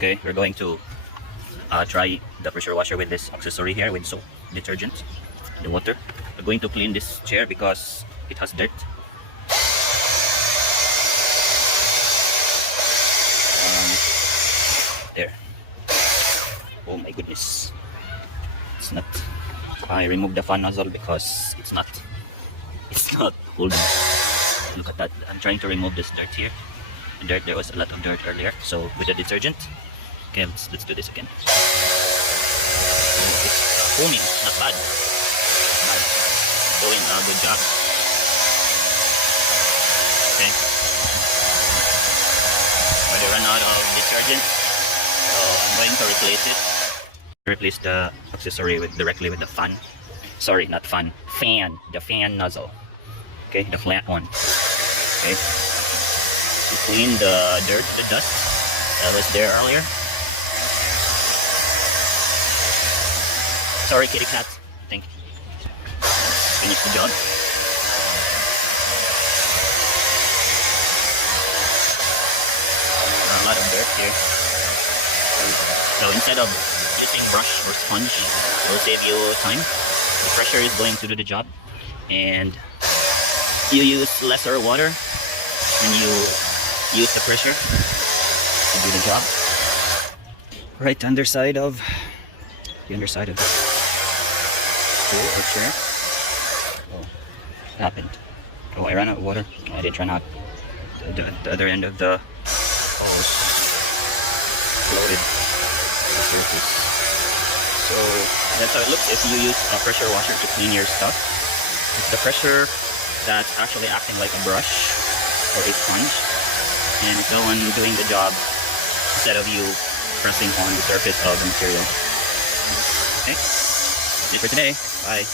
Okay, we're going to try the pressure washer with this accessory here with soap, detergent, the water. We're going to clean this chair because it has dirt. There. Oh my goodness. It's not. I removed the fan nozzle because it's not holding. Look at that. I'm trying to remove this dirt here. The dirt, there was a lot of dirt earlier. So with the detergent. Okay, let's do this again. It's foaming, not bad. Bad. Doing a good job. Okay. When I run out of detergent, so I'm going to replace it. Replace the accessory directly with the fan. Sorry, not fan. Fan. The fan nozzle. Okay, the flat one. Okay. To clean the dirt, the dust that was there earlier. Sorry, kitty cat. Thank you. Finish the job. A lot of dirt here. So instead of using brush or sponge, it will save you time. The pressure is going to do the job, and you use lesser water when you use the pressure to do the job. Right underside of the or chair. Oh, what happened? Oh, I ran out of water. I didn't run out. The other end of the hose floated the surface. So that's how it looks if you use a pressure washer to clean your stuff. It's the pressure that's actually acting like a brush or a sponge, and it's the one doing the job instead of you pressing on the surface of the material. Okay, that's it for today. Bye.